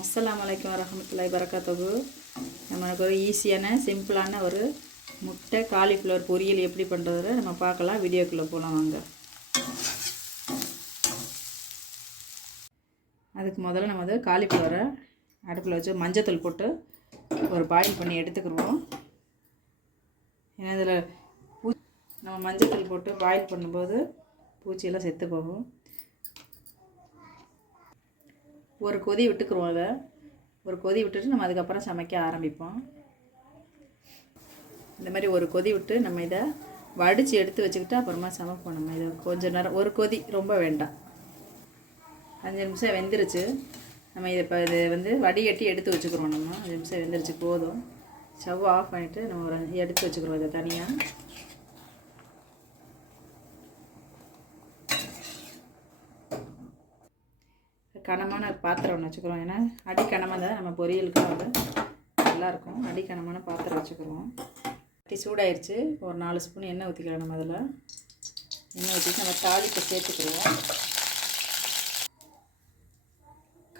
அஸ்ஸலாமு அலைக்கும் வரஹ்மத்துல்லாஹி வரகாத்துஹு. நமக்கு ஒரு ஈஸியான சிம்பிளான ஒரு முட்டை காலிஃப்ளவர் பொரியல் எப்படி பண்ணுறதுன்னு நம்ம பார்க்கலாம். வீடியோக்குள்ளே போகலாம் வாங்க. அதுக்கு முதல்ல நம்ம வந்து காலிஃப்ளவரை அடுப்பில் வச்சு மஞ்சத்தூள் போட்டு ஒரு பாயில் பண்ணி எடுத்துக்கிடுவோம். ஏன்னா இதில் நம்ம மஞ்சத்தூள் போட்டு பாயில் பண்ணும்போது பூச்சியெல்லாம் செத்து போகும். ஒரு கொதி விட்டுக்குருவோம். அதை ஒரு கொதி விட்டுட்டு நம்ம அதுக்கப்புறம் சமைக்க ஆரம்பிப்போம். இந்த மாதிரி ஒரு கொதி விட்டு நம்ம இதை வடித்து எடுத்து வச்சுக்கிட்டு அப்புறமா சமைப்போம். நம்ம இதை கொஞ்சம் நேரம் ஒரு கொதி, ரொம்ப வேண்டாம். 5 நிமிஷம் வெந்துருச்சு. நம்ம இதை இப்போ இது வந்து வடிகட்டி எடுத்து வச்சுக்கிறோம். நம்ம 5 நிமிஷம் வெந்துருச்சு, போதும். ஸ்டவ் ஆஃப் பண்ணிவிட்டு நம்ம ஒரு எடுத்து வச்சுக்கிறோம் இதை தனியாக. கனமான பாத்திரம் ஒன்று வச்சுக்கிறோம். ஏன்னா அடிக்கனமாக தான் நம்ம பொரியலுக்கு வந்து நல்லாயிருக்கும். அடிக்கனமான பாத்திரம் வச்சுக்கிறோம். சூடாயிருச்சு. ஒரு 4 ஸ்பூன் எண்ணெய் ஊற்றிக்கலாம். நம்ம அதில் எண்ணெய் ஊற்றிட்டு நம்ம தாளிப்பை சேர்த்துக்கிடுவோம்.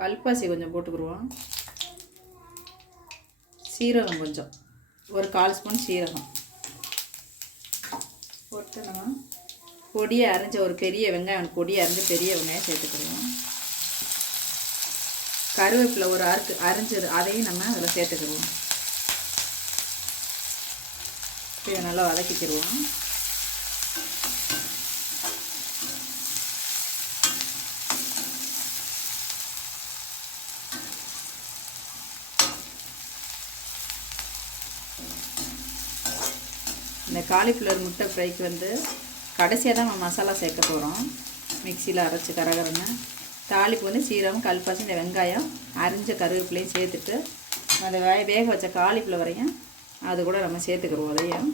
கல்பாசி கொஞ்சம் போட்டுக்கிடுவோம். சீரகம் கொஞ்சம், ஒரு 1/4 ஸ்பூன் சீரகம் போட்டு நம்ம பொடியை அரைஞ்ச ஒரு பெரிய வெங்காயம், பொடியை அரைஞ்ச பெரிய வெங்காயம் சேர்த்துக்கிடுவோம். கருவேப்பிலை ஒரு அரைஞ்சது, அதையும் நம்ம அதில் சேர்த்துக்கிடுவோம். இதை நல்லா வதக்கிக்கிடுவோம். இந்த காலிஃப்ளவர் முட்டை ஃப்ரைக்கு வந்து கடைசியாக தான் நம்ம மசாலா சேர்க்க போகிறோம். மிக்சியில் அரைச்சி கரகரன்னு தாளிப்பு வந்து சீரகம், கல்பாசி, இந்த வெங்காயம், அரிஞ்ச கருவேப்பிலையும் சேர்த்துட்டு அந்த வேக வச்ச காலிஃப்ளவரையும் அது கூட நம்ம சேர்த்துக்கிறோம். அதையும்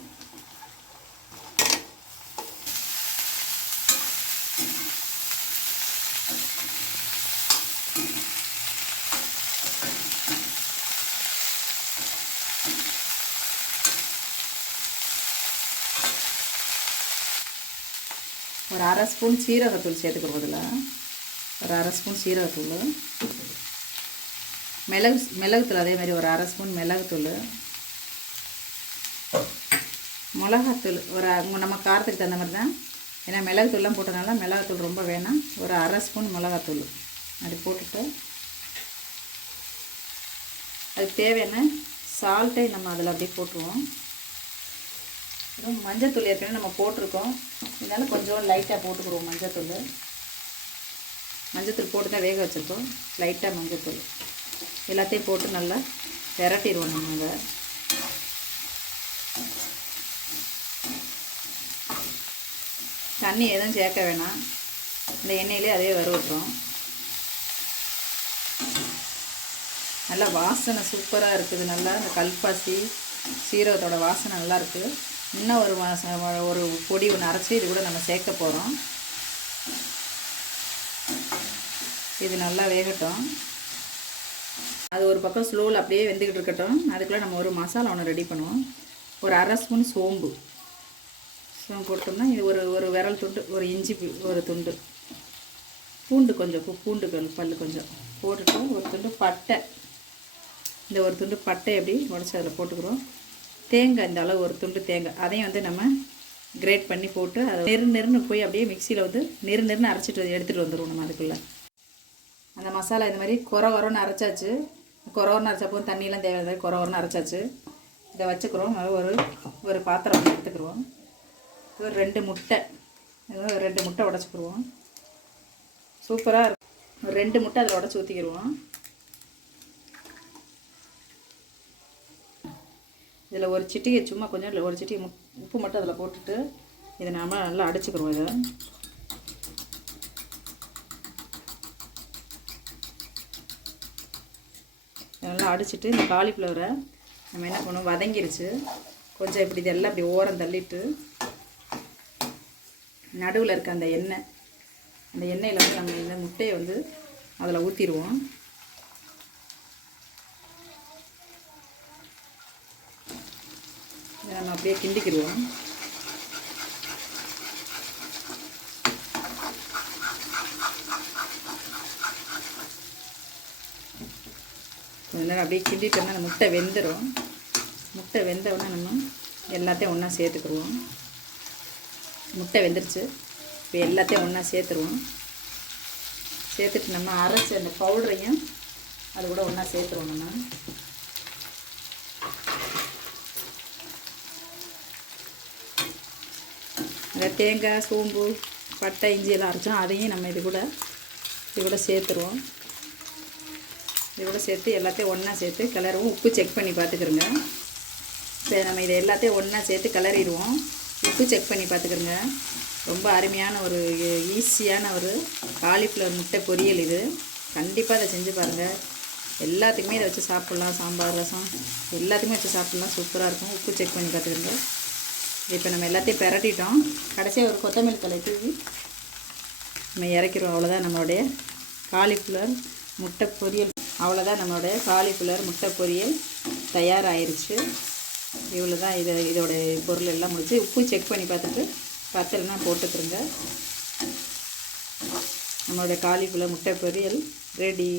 ஒரு 1/2 ஸ்பூன் சீரகத்தூள் சேர்த்துக்கிறோம். அதில் ஒரு 1/2 ஸ்பூன் சீரகத்தூள், மிளகுத்தூள் அதே மாதிரி ஒரு 1/2 ஸ்பூன் மிளகுத்தூள், மிளகாத்தூள் ஒரு நம்ம காரத்துக்கு தகுந்த மாதிரி தான். ஏன்னா மிளகுத்தூள்லாம் போட்டனால மிளகாத்தூள் ரொம்ப வேணாம். ஒரு 1/2 ஸ்பூன் மிளகாத்தூள் அப்படி போட்டுட்டு அதுக்கு தேவையான சால்ட்டை நம்ம அதில் அப்படியே போட்டுருவோம். மஞ்சத்தூள் ஏற்கனவே நம்ம போட்டிருக்கோம், இதனால் கொஞ்சம் லைட்டாக போட்டுக்கிடுவோம். மஞ்சத்தூள் போட்டு தான் வேக வச்சுருக்கோம். லைட்டாக மஞ்சத்தூள் எல்லாத்தையும் போட்டு நல்லா விரட்டிடுவோம். நம்ம அதை தண்ணி எதுவும் சேர்க்க வேணாம். இந்த எண்ணெயிலே அதே வறுவிட்டுறோம். நல்லா வாசனை சூப்பராக இருக்குது. நல்லா இந்த கல்பாசி சீரகத்தோட வாசனை நல்லா இருக்குது. இன்னும் ஒரு பொடி ஒன்று அரைச்சி இது கூட நம்ம சேர்க்க போகிறோம். இது நல்லா வேகட்டும். அது ஒரு பக்கம் ஸ்லோவில் அப்படியே வெந்துக்கிட்டு இருக்கட்டும். அதுக்குள்ளே நம்ம ஒரு மசாலா ஒன்று ரெடி பண்ணுவோம். ஒரு 1/2 ஸ்பூன் சோம்பு போட்டோம்னா இது ஒரு விரல் துண்டு, ஒரு இஞ்சி ஒரு துண்டு, பூண்டு கொஞ்சம், பூண்டு பல் கொஞ்சம் போட்டுட்டு ஒரு துண்டு பட்டை, இந்த ஒரு துண்டு பட்டை எப்படி உடச்சி அதில் போட்டுக்கிறோம். தேங்காய், இந்த அளவு ஒரு துண்டு தேங்காய், அதையும் வந்து நம்ம கிரேட் பண்ணி போட்டு அதை நெருன்னு போய் அப்படியே மிக்சியில் வந்து நெருன்னு அரைச்சிட்டு எடுத்துகிட்டு வந்துடுவோம். நம்ம அதுக்குள்ளே அந்த மசாலா இந்த மாதிரி கொரன்னு அரைச்சாச்சு. கொரன்னு அரைச்சப்போ தண்ணியெலாம் தேவையான கொரன்னு அரைச்சாச்சு. இதை வச்சுக்கிறோம். ஒரு பாத்திரம் எடுத்துக்கிறோம். ஒரு 2 முட்டை, ஒரு 2 முட்டை உடச்சிக்கிடுவோம். சூப்பராக இருக்கும். ஒரு 2 முட்டை அதில் உடச்சி ஊற்றிக்கிடுவோம். இதில் ஒரு சிட்டிகை, சும்மா கொஞ்சம் ஒரு சிட்டிகை உப்பு மட்டும் அதில் போட்டுட்டு இதை நம்ம நல்லா அடிச்சுக்கிறோம். இதை நல்லா அடிச்சுட்டு இந்த காலிஃப்ளவரை நம்ம என்ன பண்ணுவோம், வதங்கிருச்சு கொஞ்சம். இப்படி இதெல்லாம் இப்படி ஓரம் தள்ளிட்டு நடுவில் இருக்க அந்த எண்ணெயில் வந்து நம்ம இந்த முட்டையை வந்து அதில் ஊற்றிடுவோம். இதை நம்ம அப்படியே கிண்டிக்கிடுவோம். கொஞ்ச நேரம் அப்படியே கிண்டிட்டோம்னா அந்த முட்டை வெந்துடும். முட்டை வெந்தவுடனே நம்ம எல்லாத்தையும் ஒன்றா சேர்த்துக்குருவோம். முட்டை வெந்துருச்சு. இப்போ எல்லாத்தையும் ஒன்றா சேர்த்துருவோம். சேர்த்துட்டு நம்ம அரைச்சி அந்த பவுடரையும் அது கூட ஒன்றா சேர்த்துருவோம். நம்ம இந்த தேங்காய், சோம்பு, பட்டை, இஞ்சி எல்லாம் அரைச்சோம். அதையும் நம்ம இது கூட சேர்த்துருவோம். இது கூட சேர்த்து எல்லாத்தையும் ஒன்றா சேர்த்து கிளறுவோம். உப்பு செக் பண்ணி பார்த்துக்கிறோங்க. இப்போ நம்ம இதை எல்லாத்தையும் ஒன்றா சேர்த்து கிளறிடுவோம். உப்பு செக் பண்ணி பார்த்துக்கிறோங்க. ரொம்ப அருமையான ஒரு ஈஸியான ஒரு காலிஃப்ளவர் முட்டை பொரியல் இது. கண்டிப்பாக அதை செஞ்சு பாருங்கள். எல்லாத்துக்குமே இதை வச்சு சாப்பிட்லாம். சாம்பார், ரசம் எல்லாத்துக்குமே வச்சு சாப்பிட்லாம். சூப்பராக இருக்கும். உப்பு செக் பண்ணி பார்த்துக்கிறோங்க. இப்போ நம்ம எல்லாத்தையும் பிரட்டிட்டோம். கடைசியாக ஒரு கொத்தமல்லி தழை தூவி நம்ம இறக்கிறோம். அவ்வளோதான் நம்மளுடைய காலிஃப்ளவர் முட்டை பொரியல். அவ்வளோதான் நம்மளுடைய காலிஃப்ளவர் முட்டை பொரியல் தயாராகிருச்சு. இவ்வளோ தான். இதோட பொருள் எல்லாம் முடிச்சு உப்பு செக் பண்ணி பார்த்துட்டு பத்தலைன்னா போட்டுக்கிறோங்க. நம்மளுடைய காலிஃப்ளவர் முட்டை பொரியல் ரெடி.